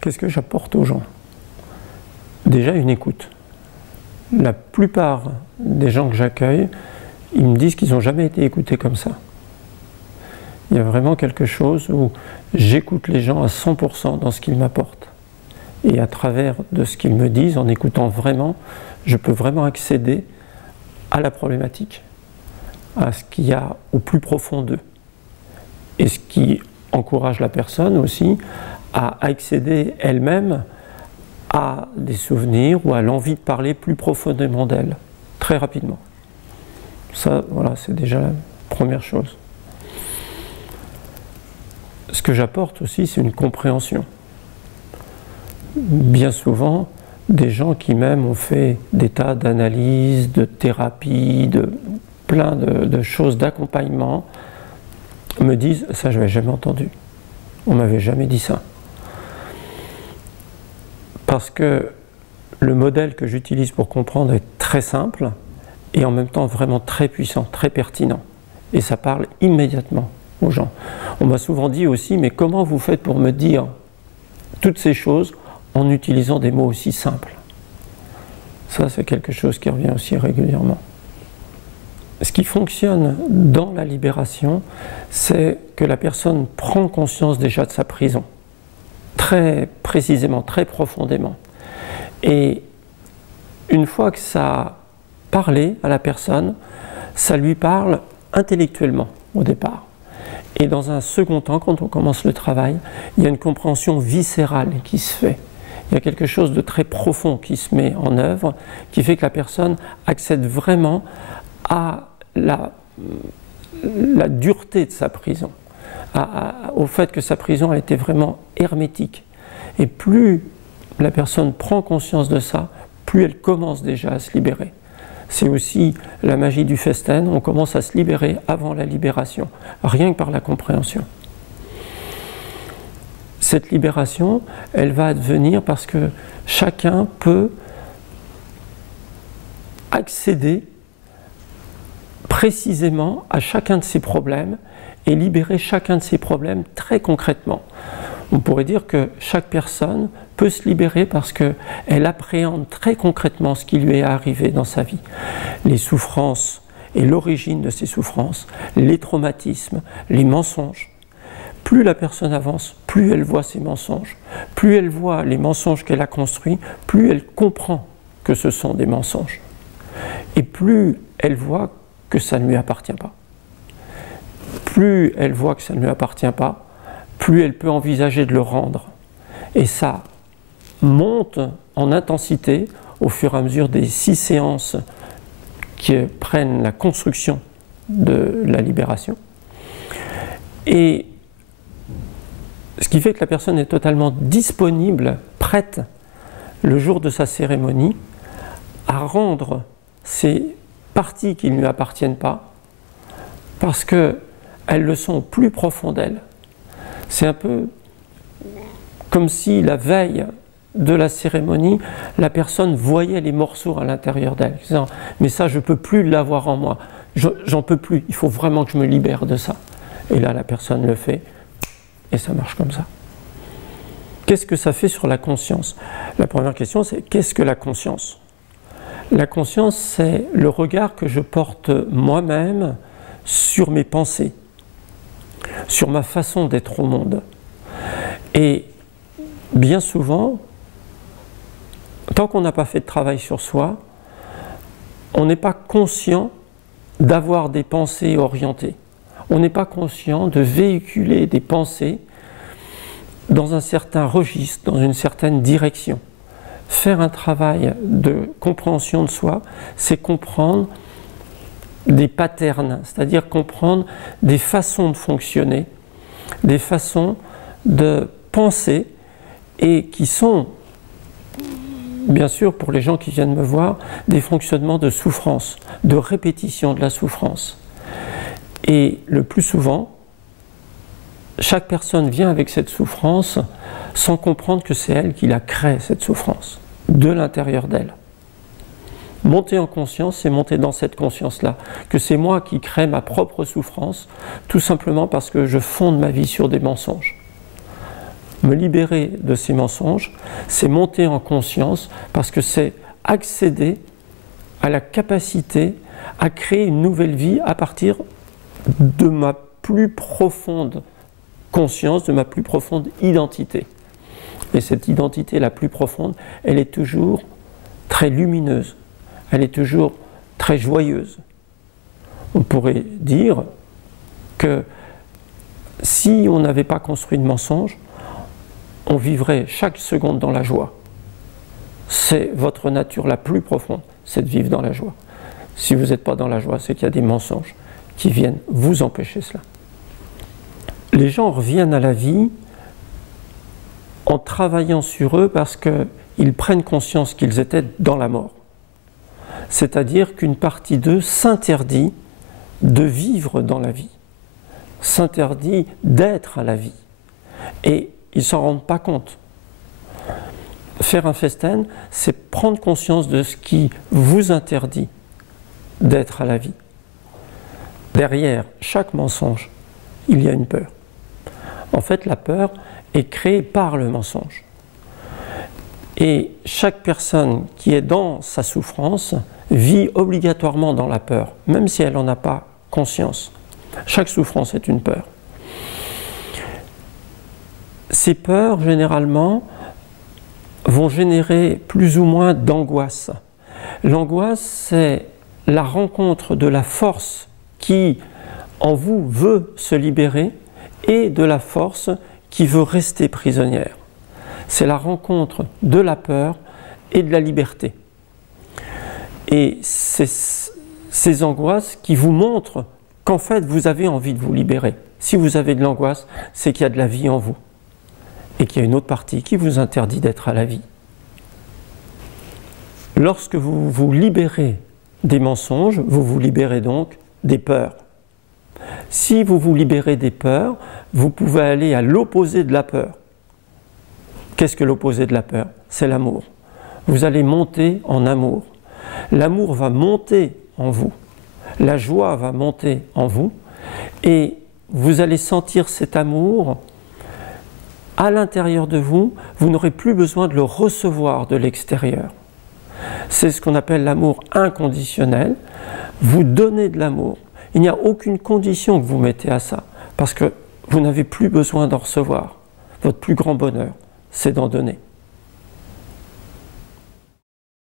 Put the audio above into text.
Qu'est-ce que j'apporte aux gens? Déjà une écoute. La plupart des gens que j'accueille, ils me disent qu'ils n'ont jamais été écoutés comme ça. Il y a vraiment quelque chose où j'écoute les gens à 100% dans ce qu'ils m'apportent. Et à travers de ce qu'ils me disent, en écoutant vraiment, je peux vraiment accéder à la problématique, à ce qu'il y a au plus profond d'eux. Et ce qui encourage la personne aussi à accéder elle-même à des souvenirs ou à l'envie de parler plus profondément d'elle, très rapidement. Ça, voilà, c'est déjà la première chose. Ce que j'apporte aussi, c'est une compréhension. Bien souvent, des gens qui même ont fait des tas d'analyses, de thérapies, de plein de choses d'accompagnement, me disent « ça je n'avais jamais entendu, on ne m'avait jamais dit ça ». Parce que le modèle que j'utilise pour comprendre est très simple et en même temps vraiment très puissant, très pertinent. Et ça parle immédiatement aux gens. On m'a souvent dit aussi, mais comment vous faites pour me dire toutes ces choses en utilisant des mots aussi simples? Ça, c'est quelque chose qui revient aussi régulièrement. Ce qui fonctionne dans la libération, c'est que la personne prend conscience déjà de sa prison, très précisément, très profondément. Et une fois que ça a parlé à la personne, ça lui parle intellectuellement au départ. Et dans un second temps, quand on commence le travail, il y a une compréhension viscérale qui se fait. Il y a quelque chose de très profond qui se met en œuvre, qui fait que la personne accède vraiment à la dureté de sa prison, au fait que sa prison a été vraiment hermétique. Et plus la personne prend conscience de ça, plus elle commence déjà à se libérer. C'est aussi la magie du Festen, on commence à se libérer avant la libération, rien que par la compréhension. Cette libération, elle va advenir parce que chacun peut accéder précisément à chacun de ses problèmes et libérer chacun de ses problèmes très concrètement. On pourrait dire que chaque personne peut se libérer parce qu'elle appréhende très concrètement ce qui lui est arrivé dans sa vie. Les souffrances et l'origine de ces souffrances, les traumatismes, les mensonges. Plus la personne avance, plus elle voit ses mensonges. Plus elle voit les mensonges qu'elle a construits, plus elle comprend que ce sont des mensonges. Et plus elle voit que ça ne lui appartient pas. Plus elle voit que ça ne lui appartient pas, plus elle peut envisager de le rendre. Et ça monte en intensité au fur et à mesure des 6 séances qui prennent la construction de la libération. Et ce qui fait que la personne est totalement disponible, prête, le jour de sa cérémonie, à rendre ces parties qui ne lui appartiennent pas, parce qu'elles le sont au plus profond d'elle. C'est un peu comme si la veille de la cérémonie, la personne voyait les morceaux à l'intérieur d'elle, disant « mais ça je ne peux plus l'avoir en moi, j'en peux plus, il faut vraiment que je me libère de ça ». Et là la personne le fait, et ça marche comme ça. Qu'est-ce que ça fait sur la conscience? La première question c'est qu'est-ce que la conscience? La conscience c'est le regard que je porte moi-même sur mes pensées, sur ma façon d'être au monde. Et bien souvent, tant qu'on n'a pas fait de travail sur soi, on n'est pas conscient d'avoir des pensées orientées. On n'est pas conscient de véhiculer des pensées dans un certain registre, dans une certaine direction. Faire un travail de compréhension de soi, c'est comprendre des patterns, c'est-à-dire comprendre des façons de fonctionner, des façons de penser et qui sont, bien sûr pour les gens qui viennent me voir, des fonctionnements de souffrance, de répétition de la souffrance. Et le plus souvent, chaque personne vient avec cette souffrance sans comprendre que c'est elle qui la crée, cette souffrance, de l'intérieur d'elle. Monter en conscience, c'est monter dans cette conscience-là, que c'est moi qui crée ma propre souffrance, tout simplement parce que je fonde ma vie sur des mensonges. Me libérer de ces mensonges, c'est monter en conscience parce que c'est accéder à la capacité à créer une nouvelle vie à partir de ma plus profonde conscience, de ma plus profonde identité. Et cette identité la plus profonde, elle est toujours très lumineuse, elle est toujours très joyeuse. On pourrait dire que si on n'avait pas construit de mensonges, on vivrait chaque seconde dans la joie. C'est votre nature la plus profonde, c'est de vivre dans la joie. Si vous n'êtes pas dans la joie, c'est qu'il y a des mensonges qui viennent vous empêcher cela. Les gens reviennent à la vie en travaillant sur eux parce qu'ils prennent conscience qu'ils étaient dans la mort. C'est-à-dire qu'une partie d'eux s'interdit de vivre dans la vie, s'interdit d'être à la vie. Et ils ne s'en rendent pas compte. Faire un festen, c'est prendre conscience de ce qui vous interdit d'être à la vie. Derrière chaque mensonge, il y a une peur. En fait, la peur est créée par le mensonge. Et chaque personne qui est dans sa souffrance vit obligatoirement dans la peur, même si elle n'en a pas conscience. Chaque souffrance est une peur. Ces peurs, généralement, vont générer plus ou moins d'angoisse. L'angoisse, c'est la rencontre de la force qui, en vous, veut se libérer et de la force qui veut rester prisonnière. C'est la rencontre de la peur et de la liberté. Et c'est ces angoisses qui vous montrent qu'en fait, vous avez envie de vous libérer. Si vous avez de l'angoisse, c'est qu'il y a de la vie en vous et qu'il y a une autre partie qui vous interdit d'être à la vie. Lorsque vous vous libérez des mensonges, vous vous libérez donc des peurs. Si vous vous libérez des peurs, vous pouvez aller à l'opposé de la peur. Qu'est-ce que l'opposé de la peur? C'est l'amour. Vous allez monter en amour. L'amour va monter en vous. La joie va monter en vous. Et vous allez sentir cet amour à l'intérieur de vous. Vous n'aurez plus besoin de le recevoir de l'extérieur. C'est ce qu'on appelle l'amour inconditionnel. Vous donnez de l'amour. Il n'y a aucune condition que vous mettez à ça, parce que vous n'avez plus besoin d'en recevoir. Votre plus grand bonheur, c'est d'en donner.